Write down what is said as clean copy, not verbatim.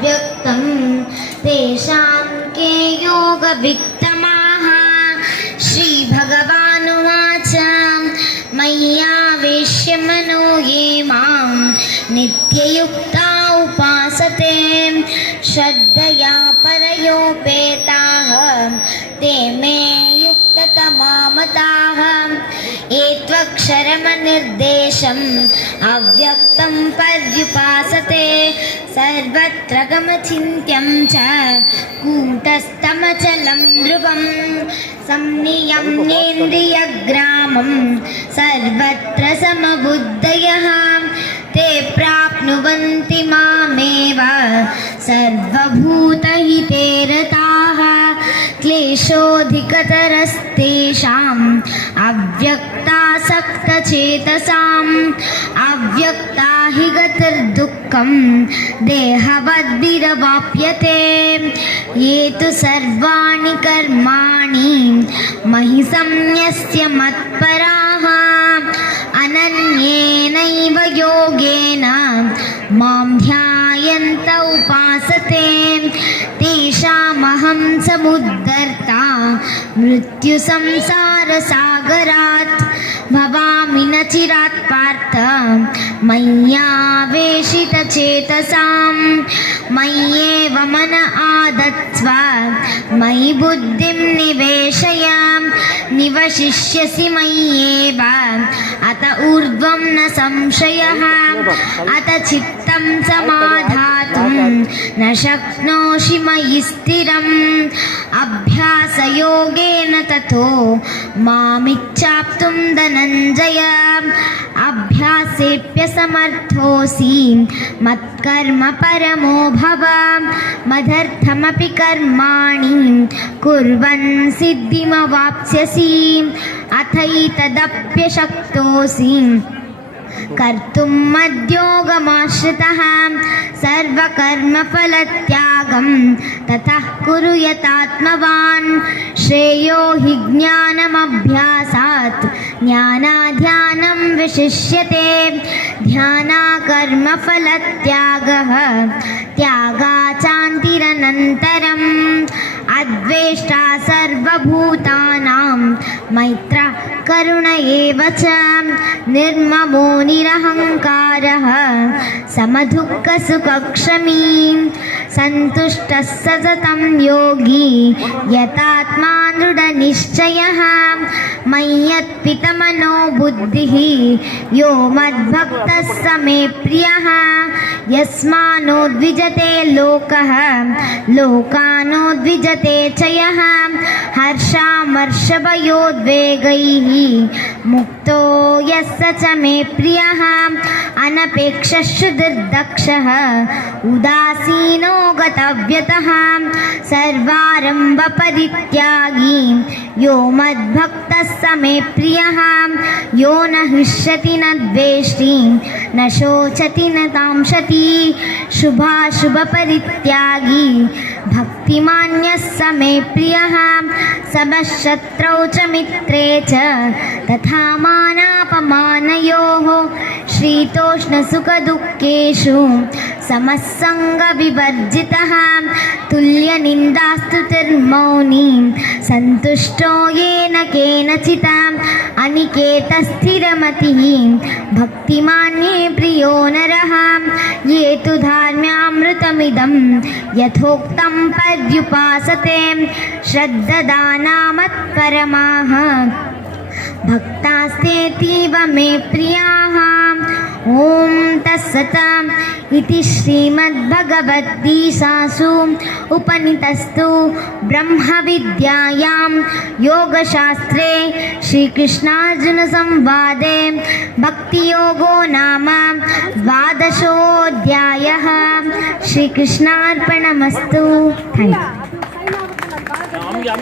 अव्यक्तं तेषां के योगवित्तमाः। श्रीभगवानुवाच मय्यावेश्य मनो ये मां नित्ययुक्ता उपासते श्रद्धया परयोपेताः ते मे युक्ततमा मताः। एत्वक्षरमनिर्देशम् अव्यक्तं पर्युपासते सर्वत्र गमचिन्त्यं च कूटस्थमचलं ध्रुवं संनियम्येन्द्रियग्रामं सर्वत्र समबुद्धयः ते प्राप्नुवन्ति मामेव सर्वभूतहिते रताः। क्लेशोऽधिकतरस्तेषाम् अव्यक्तासक्तचेतसाम् अव्यक्ता हि गतिर्दुःखं देहवद्भिरवाप्यते। ये तु सर्वाणि कर्माणि मयि सन्न्यस्य मत्पराः अनन्येनैव योगेन मां ध्यायन्त उपासते तेषामहं समुद्धर्ता मृत्युसंसारसागरात् भवामि न चिरात् पार्थ मय्यावेशितचेतसां। मय्येव मन आदत्स्व मयि बुद्धिं निवेशय निवशिष्यसि मय्येव अत ऊर्ध्वं न संशयः। अत चित्तं समाधातुं न शक्नोषि मयि स्थिरम् अभ्यासयोगेन ततो मामिच्छाप्तुं धनञ्जय। अभ्यासेऽप्यसमर्थोऽसि मत्कर्म परमो भव मदर्थमपि कर्माणि कुर्वन् सिद्धिमवाप्स्यसि। अथैतदप्यशक्तोऽसि कर्तुं मद्योगमाश्रितः सर्वकर्मफलत्यागं ततः कुरु यतात्मवान्। श्रेयो हि ज्ञानमभ्यासात् ज्ञानाध्यानं विशिष्यते ध्यानाकर्मफलत्यागः त्यागाचान्तिरनन्तरम्। अद्वेष्टा सर्वभूतानां मैत्रः करुण एव च निर्ममो निरहङ्कारः समदुःखसुखक्षमी सन्तुष्टः सततं योगी यतात्मा दृढनिश्चयः। मय्यर्पितमनो बुद्धिः यो मद्भक्तः स मे प्रियः। यस्मानो द्विजते लोकः लोकानो च यः हर्षामर्षभयोद्वेगैः मुक्तो यस्य च मे प्रियः। अनपेक्षशुदुर्दक्षः उदासीनो गतव्यतः सर्वारम्भपरित्यागी यो मद्भक्तः स मे प्रियः। यो न हृष्यति न द्वेष्टि न शोचति न काङ्क्षति शुभाशुभपरित्यागी भक्तिमान्यः स मे प्रियः। समशत्रौ च मित्रे च तथा मानापमानयोः शीतोष्णसुखदुःखेषु समस्सङ्गविवर्जितः तुल्यनिन्दास्तुतिर्मौनी सन्तुष्टो येन केनचित् अनिकेतस्थिरमतिः भक्तिमान्ये प्रियो नरः। ये तु धार्म्यामृतमिदं यथोक्तं पर्युपासते श्रद्धदानामत्परमाः भक्तास्तेतीव मे प्रियाः। ॐ तत्सत् इति श्रीमद्भगवद्गीतासु उपनिषत्सु ब्रह्मविद्यायां योगशास्त्रे श्रीकृष्णार्जुनसंवादे भक्तियोगो नाम 12ोऽध्यायः। श्रीकृष्णार्पणमस्तु। Thank you.